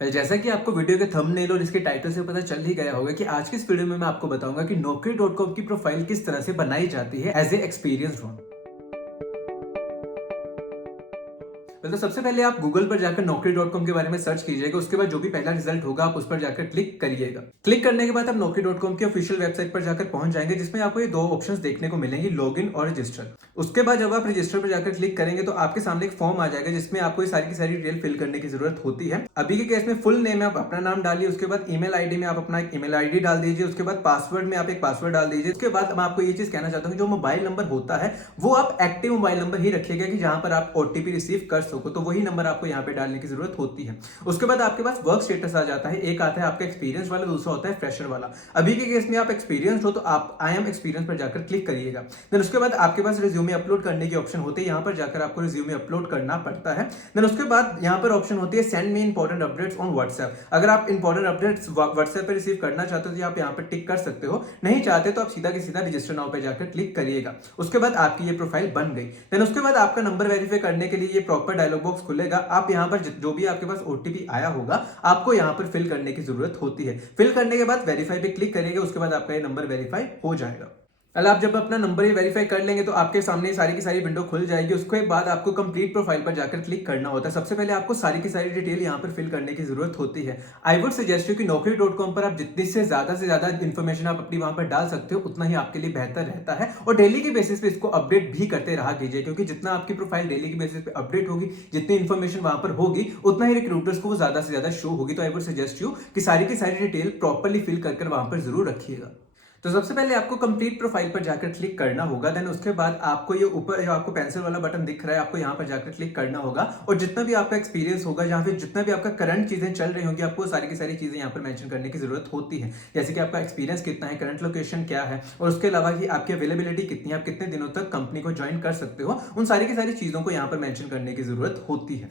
जैसा कि आपको वीडियो के थंबनेल और इसके टाइटल से पता चल ही गया होगा कि आज की इस वीडियो में मैं आपको बताऊंगा कि Naukri.com की प्रोफाइल किस तरह से बनाई जाती है एज ए एक्सपीरियंस्ड वन। तो सबसे पहले आप गूगल पर जाकर Naukri.com के बारे में सर्च कीजिएगा। उसके बाद जो भी पहला रिजल्ट होगा आप उस पर जाकर क्लिक करिएगा। क्लिक करने के बाद आप Naukri.com की ऑफिशियल वेबसाइट पर जाकर पहुंच जाएंगे, जिसमें आपको ये दो ऑप्शंस देखने को मिलेंगे, लॉगिन और रजिस्टर। उसके बाद जब आप रजिस्टर पर जाकर क्लिक करेंगे तो आपके सामने एक फॉर्म आ जाएगा, जिसमें आपको ये सारी की सारी डिटेल फिल करने की जरूरत होती है। अभी के केस में फुल नेम में आप अपना नाम डालिए, उसके बाद ईमेल आईडी में आप अपना एक ईमेल आईडी डाल दीजिए, उसके बाद पासवर्ड में आप एक पासवर्ड डाल दीजिए। उसके बाद मैं आपको ये चीज कहना चाहता हूँ कि जो मोबाइल नंबर होता है वो आप एक्टिव मोबाइल नंबर ही रखिएगा, कि जहां पर आप ओटीपी रिसीव कर सको, तो वही नंबर आपको यहाँ पे डालने की जरूरत होती है। उसके बाद आपके पास वर्क स्टेटस आ जाता है, एक आता है आपका एक्सपीरियंस वाला, दूसरा होता है फ्रेशर वाला। अभी के केस में आप एक्सपीरियंस हो तो आप आई एम एक्सपीरियंस पर जाकर क्लिक करिएगा। देन उसके बाद आपके पास रिज्यूमे अपलोड करने की ऑप्शन होती है, यहाँ पर जाकर आपको रिज्यूमे अपलोड करना पड़ता है। देन उसके बाद यहाँ पर ऑप्शन होती है send me important updates on WhatsApp. अगर आप इंपॉर्टेंट अपडेट्स व्हाट्सएप पर रिसीव करना चाहते हो तो आप यहाँ पर टिक कर सकते हो, नहीं चाहते तो आप सीधा के सीधा रजिस्टर नाउ पे जाकर क्लिक करिएगा। उसके बाद आपकी ये प्रोफाइल बन गई। देन उसके बाद आपका नंबर वेरीफाई करने के लिए ये प्रॉपर डायलॉग बॉक्स खुलेगा। आप यहाँ पर जो भी आपके पास ओटीपी आया होगा आपको यहाँ पर फिल करने की जरूरत होती है। फिल करने के बाद वेरीफाई पे क्लिक करिएगा, उसके बाद आपका ये नंबर वेरीफाई हो जाएगा। आप जब अपना नंबर ही वेरीफाई कर लेंगे तो आपके सामने सारी की सारी विंडो खुल जाएगी। उसके बाद आपको कंप्लीट प्रोफाइल पर जाकर क्लिक करना होता है। सबसे पहले आपको सारी की सारी डिटेल यहाँ पर फिल करने की जरूरत होती है। आई वुड सजेस्ट यू कि Naukri.com पर आप जितनी से ज्यादा इन्फॉर्मेशन आप अपनी वहां पर डाल सकते हो उतना ही आपके लिए बेहतर रहता है, और डेली के बेसिस पे इसको अपडेट भी करते रहा कीजिए, क्योंकि जितना आपकी प्रोफाइल डेली के बेसिस पे अपडेट होगी, जितनी इन्फॉर्मेशन वहां पर होगी, उतना ही रिक्रूटर्स को वो ज्यादा से ज्यादा शो होगी। तो आई वुड सजेस्ट यू कि सारी की सारी डिटेल प्रॉपरली फिल कर वहां पर जरूर रखिएगा। तो सबसे पहले आपको कंप्लीट प्रोफाइल पर जाकर क्लिक करना होगा। देन उसके बाद आपको ये ऊपर जो आपको पेंसिल वाला बटन दिख रहा है, आपको यहाँ पर जाकर क्लिक करना होगा, और जितना भी आपका एक्सपीरियंस होगा, जहाँ पे जितना भी आपका करंट चीजें चल रही होंगी, आपको सारी की सारी चीजें यहाँ पर मेंशन करने की जरूरत होती है। जैसे कि आपका एक्सपीरियंस कितना है, करंट लोकेशन क्या है, और उसके अलावा कि आपकी अवेलेबिलिटी कितनी है, आप कितने दिनों तक कंपनी को ज्वाइन कर सकते हो, उन सारी की सारी चीजों को यहाँ पर मेंशन करने की जरूरत होती है।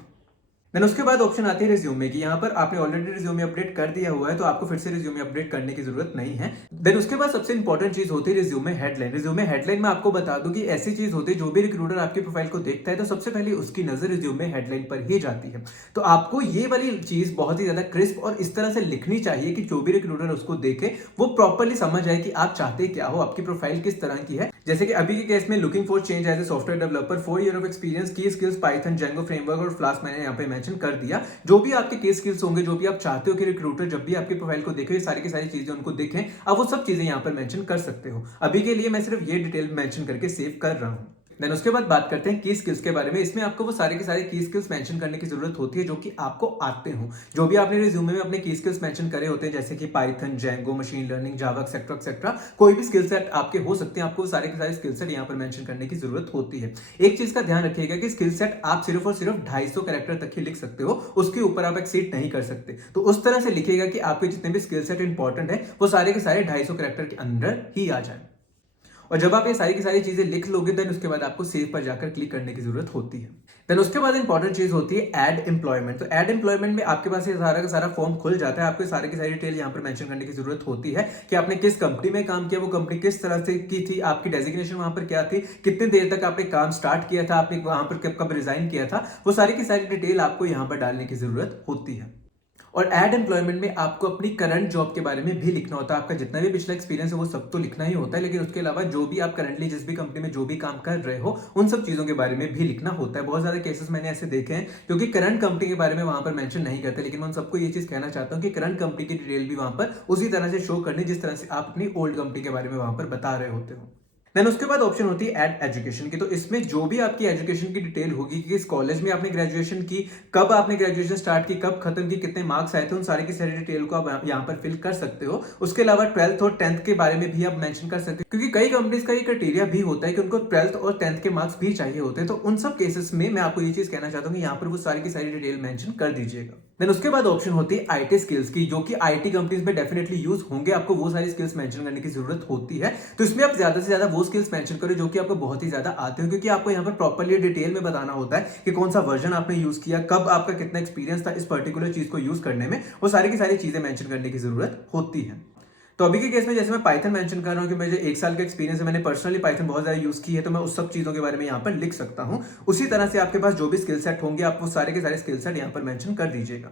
देन उसके बाद ऑप्शन आती है रिज्यूमे की। यहाँ पर आपने ऑलरेडी रिज्यूमे अपडेट कर दिया हुआ है तो आपको फिर से रिज्यूमे अपडेट करने की जरूरत नहीं है। देन उसके बाद सबसे इंपॉर्टेंट चीज होती है रिज्यूमे हेडलाइन। रिज्यूमे हेडलाइन में आपको बता दूं कि ऐसी चीज होती है, जो भी रिक्रूटर आपकी प्रोफाइल को देखता है तो सबसे पहले उसकी नजर रिज्यूमे हेडलाइन पर ही जाती है। तो आपको ये वाली चीज बहुत ही ज्यादा क्रिस्प और इस तरह से लिखनी चाहिए कि जो भी रिक्रूटर उसको देखे वो प्रॉपरली समझ आए कि आप चाहते क्या हो, आपकी प्रोफाइल किस तरह की है। जैसे कि अभी के केस में looking for change as a software developer, 4 year of experience, की स्किल्स पाइथन, जेंगो फ्रेमवर्क और फ्लास्क मैंने यहाँ पे मेंशन कर दिया। जो भी आपके की स्किल्स होंगे, जो भी आप चाहते हो कि रिक्रूटर जब भी आपकी प्रोफाइल को देखे सारी की सारी चीजें उनको देखें, आप वो सब चीजें यहाँ पर मेंशन कर सकते हो। अभी के लिए मैं सिर्फ ये डिटेल मेंशन करके सेव कर रहा हूँ। देन उसके बाद बात करते हैं की स्किल्स के बारे में। इसमें आपको वो सारे के सारे की स्किल्स मेंशन करने की जरूरत होती है जो कि आपको आते हो। जो भी आपने रिज्यूमे में अपने की स्किल्स मेंशन करे होते हैं, जैसे कि पाइथन, जेंगो, मशीन लर्निंग, जावा एक्सेट्रा एक्सेट्रा, कोई भी स्किल सेट आपके हो सकते हैं, आपको सारे के सारे स्किल सेट यहाँ पर मेंशन करने की जरूरत होती है। एक चीज का ध्यान रखिएगा कि स्किल सेट आप सिर्फ और सिर्फ 250 कैरेक्टर तक ही लिख सकते हो, उसके ऊपर आप एक्सीड नहीं कर सकते। तो उस तरह से लिखिएगा कि आपके जितने भी स्किल सेट इंपॉर्टेंट है वो सारे के सारे 250 कैरेक्टर के अंदर ही आ जाए। और जब आप ये सारी की सारी चीजें लिख लोगे देन उसके बाद आपको सेव पर जाकर क्लिक करने की जरूरत होती है। देन उसके बाद इंपॉर्टेंट चीज होती है ऐड एम्प्लॉयमेंट। तो ऐड एम्प्लॉयमेंट में आपके पास ये सारा का सारा फॉर्म खुल जाता है। आपको सारी की सारी डिटेल यहाँ पर मेंशन करने की जरूरत होती है कि आपने किस कंपनी में काम किया, वो कंपनी किस तरह से की थी, आपकी डेजिग्नेशन वहां पर क्या थी, कितनी देर तक आपने काम स्टार्ट किया था, आपने वहां पर कब कब रिजाइन किया था, वो सारी की सारी डिटेल आपको यहाँ पर डालने की जरूरत होती है। और एड एम्प्लॉयमेंट में आपको अपनी करंट जॉब के बारे में भी लिखना होता है। आपका जितना भी पिछला एक्सपीरियंस है वो सब तो लिखना ही होता है, लेकिन उसके अलावा जो भी आप करंटली जिस भी कंपनी में जो भी काम कर रहे हो उन सब चीजों के बारे में भी लिखना होता है। बहुत ज्यादा केसेस मैंने ऐसे देखे हैं क्योंकि करंट कंपनी के बारे में वहां पर मेंशन नहीं करते, लेकिन मैं उन सबको ये चीज कहना चाहता हूँ कि करंट कंपनी की डिटेल भी वहां पर उसी तरह से शो करनी जिस तरह से आप अपनी ओल्ड कंपनी के बारे में वहां पर बता रहे होते हो। देन उसके बाद ऑप्शन होती है ऐड एजुकेशन की। तो इसमें जो भी आपकी एजुकेशन की डिटेल होगी कि किस कॉलेज में आपने ग्रेजुएशन की, कब आपने ग्रेजुएशन स्टार्ट की, कब खत्म की, कितने मार्क्स आए थे, उन सारी की सारी डिटेल को आप यहाँ पर फिल कर सकते हो। उसके अलावा 12th और 10th के बारे में भी आप मेंशन कर सकते हो, क्योंकि कई कंपनीज का ये क्राइटेरिया भी होता है कि उनको 12th और 10th के मार्क्स भी चाहिए होते हैं। तो उन सब केसेस में मैं आपको ये चीज कहना चाहता हूँ कि यहाँ पर वो सारी की सारी डिटेल मेंशन कर दीजिएगा। देन उसके बाद ऑप्शन होती है आईटी स्किल्स की, जो कि आईटी कंपनीज में डेफिनेटली यूज होंगे। आपको वो सारी स्किल्स मेंशन करने की जरूरत होती है। तो इसमें आप ज्यादा से ज्यादा वो स्किल्स मेंशन करो जो कि आपको बहुत ही ज्यादा आते हो, क्योंकि आपको यहाँ पर प्रॉपर्ली डिटेल में बताना होता है कि कौन सा वर्जन आपने यूज किया, कब आपका कितना एक्सपीरियंस था इस पर्टिकुलर चीज को यूज करने में, वो सारी की सारी चीजें मेंशन करने की जरूरत होती है। तो अभी के केस में जैसे मैं पाइथन मेंशन कर रहा हूँ कि मुझे 1 साल का एक्सपीरियंस है, मैंने पर्सनली पाइथन बहुत ज्यादा यूज की है, तो मैं उस सब चीजों के बारे में यहाँ पर लिख सकता हूँ। उसी तरह से आपके पास जो भी स्किल सेट होंगे आप वो सारे के सारे स्किल सेट यहाँ पर मेंशन कर दीजिएगा।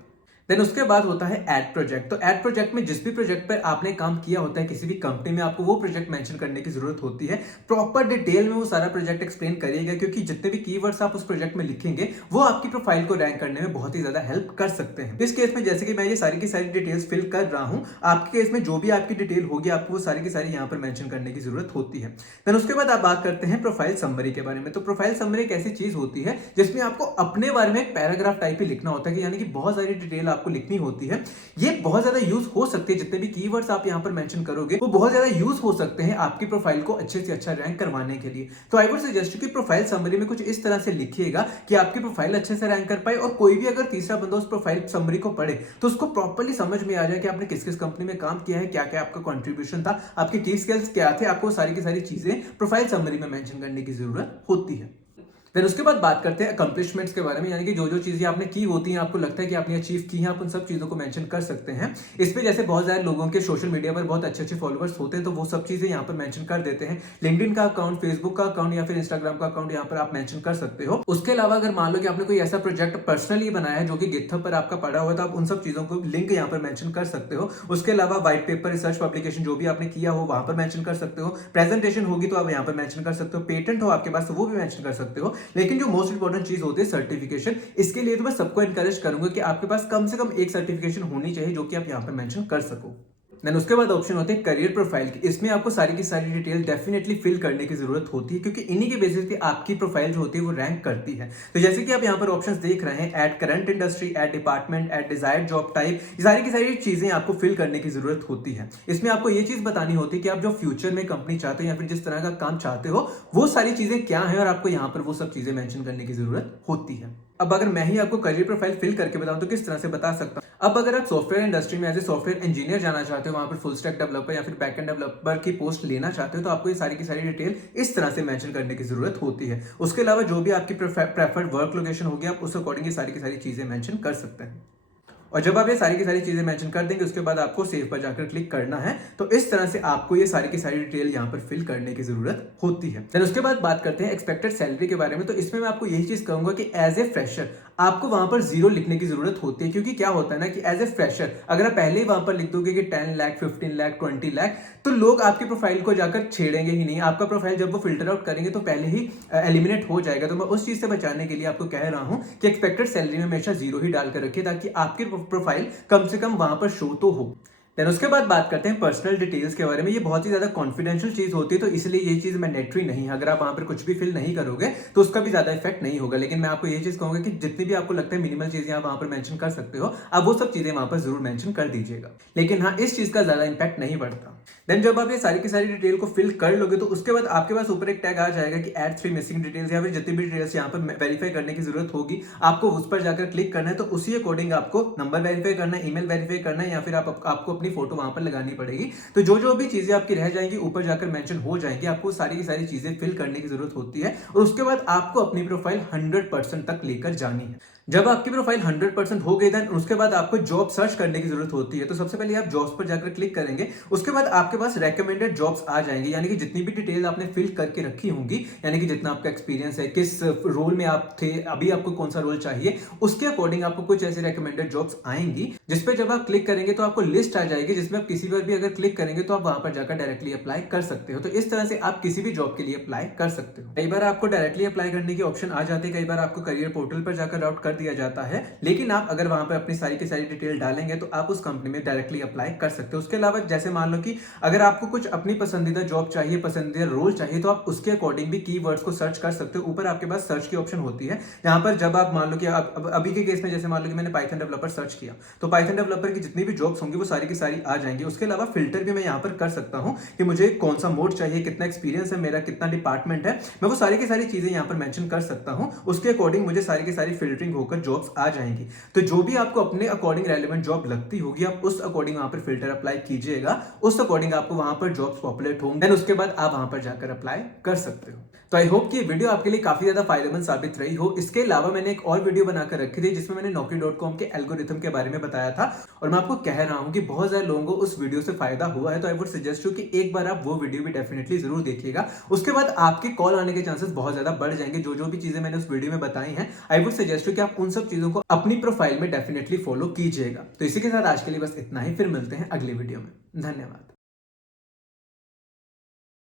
देन उसके बाद होता है एड प्रोजेक्ट। तो एड प्रोजेक्ट में जिस भी प्रोजेक्ट पर आपने काम किया होता है किसी भी कंपनी में, आपको वो प्रोजेक्ट मेंशन करने की जरूरत होती है। प्रॉपर डिटेल में वो सारा प्रोजेक्ट एक्सप्लेन करिएगा, क्योंकि जितने भी कीवर्ड्स आप उस प्रोजेक्ट में लिखेंगे वो आपकी प्रोफाइल को रैंक करने में बहुत ही ज्यादा हेल्प कर सकते हैं। इस केस में जैसे कि मैं ये सारी की सारी डिटेल्स फिल कर रहा हूं, आपके केस में जो भी आपकी डिटेल होगी आपको वो सारी की सारी यहाँ पर मेंशन करने की जरूरत होती है। देन उसके बाद आप बात करते हैं प्रोफाइल समरी के बारे में। तो प्रोफाइल समरी एक ऐसी चीज होती है जिसमें आपको अपने बारे में एक पैराग्राफ टाइप ही लिखना होता है, कि यानी कि बहुत सारी डिटेल आपको लिखनी होती है। ये बहुत ज्यादा यूज हो सकती है, जितने भी कीवर्ड्स आप यहाँ पर मेंशन करोगे वो बहुत ज्यादा यूज हो सकते हैं आपकी प्रोफाइल को अच्छे से अच्छा रैंक करवाने के लिए। तो आई वुड सजेस्ट कि प्रोफाइल समरी में कुछ इस तरह से लिखिएगा कि आपकी प्रोफाइल अच्छे से रैंक कर पाए, और कोई भी अगर तीसरा बंदा उस प्रोफाइल समरी को पढ़े तो उसको प्रॉपर्ली समझ में आ जाए कि आपने किस किस कंपनी में काम किया है, क्या क्या आपका कंट्रीब्यूशन था, आपके की स्किल्स क्या थे। आपको सारी की सारी चीजें प्रोफाइल समरी में मेंशन करने की जरूरत होती है। फिर उसके बाद बात करते हैं अकम्पलिशमेंट्स के बारे में, यानी कि जो जो चीजें आपने की होती हैं, आपको लगता है कि आपने अचीव की हैं, आप उन सब चीजों को मेंशन कर सकते हैं। इस पे जैसे बहुत सारे लोगों के सोशल मीडिया पर बहुत अच्छे अच्छे फॉलोअर्स होते हैं, तो वो सब चीजें यहाँ पर मेंशन कर देते हैं। लिंक्डइन का अकाउंट, फेसबुक का अकाउंट या फिर इंस्टाग्राम का अकाउंट यहाँ पर आप मेंशन कर सकते हो। उसके अलावा अगर मान लो कि आपने कोई ऐसा प्रोजेक्ट पर्सनली बनाया है जो कि गिटहब पर आपका पड़ा हुआ है, तो आप उन सब चीजों को लिंक यहाँ पर मेंशन कर सकते हो। उसके अलावा व्हाइट पेपर, रिसर्च पब्लिकेशन जो भी आपने किया हो वहां पर मेंशन कर सकते हो। प्रेजेंटेशन होगी तो आप यहाँ पर मेंशन कर सकते हो। पेटेंट हो आपके पास तो वो भी मेंशन कर सकते हो। लेकिन जो मोस्ट इंपॉर्टेंट चीज होती है सर्टिफिकेशन, इसके लिए तो मैं सबको एनकरेज करूंगा कि आपके पास कम से कम एक सर्टिफिकेशन होनी चाहिए जो कि आप यहां पर मेंशन कर सको। देन उसके बाद ऑप्शन होते हैं करियर प्रोफाइल की। इसमें आपको सारी की सारी डिटेल डेफिनेटली फिल करने की जरूरत होती है, क्योंकि इन्हीं के बेसिस पे आपकी प्रोफाइल जो होती है वो रैंक करती है। तो जैसे कि आप यहाँ पर ऑप्शंस देख रहे हैं, at current industry, at department, at desired job type, ये सारी की सारी चीजें आपको फिल करने की जरूरत होती है। इसमें आपको ये चीज बतानी होती है कि आप जो फ्यूचर में कंपनी चाहते हो या फिर जिस तरह का काम चाहते हो वो सारी चीजें क्या है, और आपको यहाँ पर वो सब चीजें मेंशन करने की जरूरत होती है। अब अगर मैं ही आपको करियर प्रोफाइल फिल करके बताऊं तो किस तरह से बता सकता हूं। अब अगर आप सॉफ्टवेयर इंडस्ट्री में एज ए सॉफ्टवेयर इंजीनियर जाना चाहते हो, वहां पर फुल स्टैक डेवलपर या फिर बैकएंड डेवलपर की पोस्ट लेना चाहते हो, तो आपको ये सारी की सारी डिटेल इस तरह से मेंशन करने की जरूरत होती है। उसके अलावा जो भी आपकी प्रेफर्ड वर्क लोकेशन होगी, आप उस अकॉर्डिंग ये सारी की सारी चीजें मेंशन कर सकते हैं। और जब आप ये सारी की सारी चीजें मेंशन कर देंगे उसके बाद आपको सेव पर जाकर क्लिक करना है। तो इस तरह से आपको ये सारी की सारी डिटेल यहाँ पर फिल करने की जरूरत होती है। फिर उसके बाद बात करते हैं एक्सपेक्टेड सैलरी के बारे में। तो इसमें मैं आपको यही चीज कहूंगा कि एज ए फ्रेशर आपको वहां पर 0 लिखने की जरूरत होती है, क्योंकि क्या होता है ना कि एज ए फ्रेशर अगर आप पहले ही वहां पर लिख दोगे कि 10 लाख, 15 लाख, 20 लाख, तो लोग आपकी प्रोफाइल को जाकर छेड़ेंगे ही नहीं। आपका प्रोफाइल जब वो फिल्टर आउट करेंगे तो पहले ही एलिमिनेट हो जाएगा। तो मैं उस चीज से बचाने के लिए आपको कह रहा हूं कि एक्सपेक्टेड सैलरी में हमेशा 0 ही डालकर रखिए, ताकि आपकी प्रोफाइल कम से कम वहां पर शो तो हो। देन उसके बाद बात करते हैं पर्सनल डिटेल्स के बारे में। ये बहुत ही ज्यादा कॉन्फिडेंशियल चीज होती है, तो इसलिए ये चीज मैंडेटरी नहीं है। अगर आप वहां पर कुछ भी फिल नहीं करोगे तो उसका भी ज्यादा इफेक्ट नहीं होगा। लेकिन मैं आपको ये चीज कहूंगा कि जितनी भी आपको लगता है मिनिमल चीजें आप वहां पर मेंशन कर सकते हो, आप वो सब चीजें वहां पर जरूर मेंशन कर दीजिएगा। लेकिन हाँ, इस चीज का ज्यादा इंपैक्ट नहीं पड़ता। देन जब आप ये सारी की सारी डिटेल को फिल कर लोगे तो उसके बाद आपके पास ऊपर एक टैग आ जाएगा कि ऐड 3 मिसिंग डिटेल्स, या फिर जितनी भी डिटेल्स यहाँ पर वेरीफाई करने की जरूरत होगी आपको उस पर जाकर क्लिक करना है। तो उसी अकॉर्डिंग आपको नंबर वेरीफाई करना है, ईमेल वेरीफाई करना है, या फिर आपको अपनी फोटो वहां पर लगानी पड़ेगी। तो जो जो भी चीजें आपकी रह जाएंगी ऊपर जाकर मेंशन हो जाएंगी, आपको सारी की सारी चीजें फिल करने की जरूरत होती है। और उसके बाद आपको अपनी प्रोफाइल 100% तक लेकर जानी है। जब आपकी प्रोफाइल 100% हो गई, देन उसके बाद आपको जॉब सर्च करने की जरूरत होती है। तो सबसे पहले आप जॉब्स पर जाकर क्लिक करेंगे, उसके बाद आपके पास रेकमेंडेड जॉब्स आ जाएंगी, यानी कि जितनी भी डिटेल आपने फिल करके रखी होंगी, यानी कि जितना आपका एक्सपीरियंस है, किस रोल में आप थे, अभी आपको कौन सा रोल चाहिए, उसके अकॉर्डिंग आपको कुछ ऐसी रेकमेंडेड जॉब्स आएंगी, जिसपे जब आप क्लिक करेंगे तो आपको लिस्ट आ जाएगी, जिसमें आप किसी पर भी अगर क्लिक करेंगे तो आप वहां पर जाकर डायरेक्टली अप्लाई कर सकते हो। तो इस तरह से आप किसी भी जॉब के लिए अप्लाई कर सकते हो। कई बार आपको डायरेक्टली अप्लाई करने की ऑप्शन आ जाती है, कई बार आपको करियर पोर्टल पर जाकर राउट कर दिया जाता है, लेकिन आप अगर वहां पर अपनी सारी की सारी डिटेल डालेंगे तो आप उस कंपनी में डायरेक्टली अप्लाई कर सकते हो। उसके अलावा जैसे मान लो कि अगर आपको कुछ अपनी पसंदीदा जॉब चाहिए, पसंदीदा रोल चाहिए, तो आप उसके अकॉर्डिंग भी कीवर्ड्स को सर्च कर सकते हो। ऊपर आपके पास सर्च की ऑप्शन होती है, जहां पर जब आप मान लो कि अभी के केस में जैसे मान लो कि मैंने पाइथन डेवलपर सर्च किया, तो पाइथन डेवलपर की जितनी भी जॉब्स होंगी वो सारी की सारी आ जाएंगी। उसके अलावा फिल्टर भी मैं यहाँ पर कर सकता हूँ कि मुझे कौन सा मोड चाहिए, कितना एक्सपीरियंस है मेरा, कितना डिपार्टमेंट है, मैं वो सारी की सारी चीजें यहाँ पर मेंशन कर सकता हूँ। उसके अकॉर्डिंग मुझे सारी की सारी फिल्टरिंग होकर जॉब्स आ जाएंगी। तो जो भी आपको अपने अकॉर्डिंग रेलेवेंट जॉब लगती होगी, आप उस अकॉर्डिंग वहां पर फिल्टर अप्लाई कीजिएगा, उस अकॉर्डिंग आपको वहां पर जॉब्स पॉपुलेट होंगे, देन उसके बाद आप वहां पर जाकर अप्लाई कर सकते हो। तो आई होप कि ये वीडियो आपके लिए काफी ज्यादा फायदेमंद साबित रही हो। इसके अलावा मैंने एक और वीडियो बनाकर रखी थी जिसमें मैंने Naukri.com के एल्गोरिथम के बारे में बताया था, और मैं आपको कह रहा हूं कि बहुत सारे लोगों को उस वीडियो से फायदा हुआ है। तो आई वुड सजेस्ट यू कि एक बार आप वो वीडियो भी डेफिनेटली जरूर देखिएगा। उसके बाद आपके कॉल आने के चांसेस बहुत ज्यादा बढ़ जाएंगे। जो जो भी चीजें मैंने उस वीडियो में बताई हैं, आई वुड सजेस्ट यू कि आप आप उन सब चीजों को अपनी प्रोफाइल में डेफिनेटली फॉलो कीजिएगा। तो इसी के साथ आज के लिए बस इतना ही, फिर मिलते हैं अगली वीडियो में। धन्यवाद।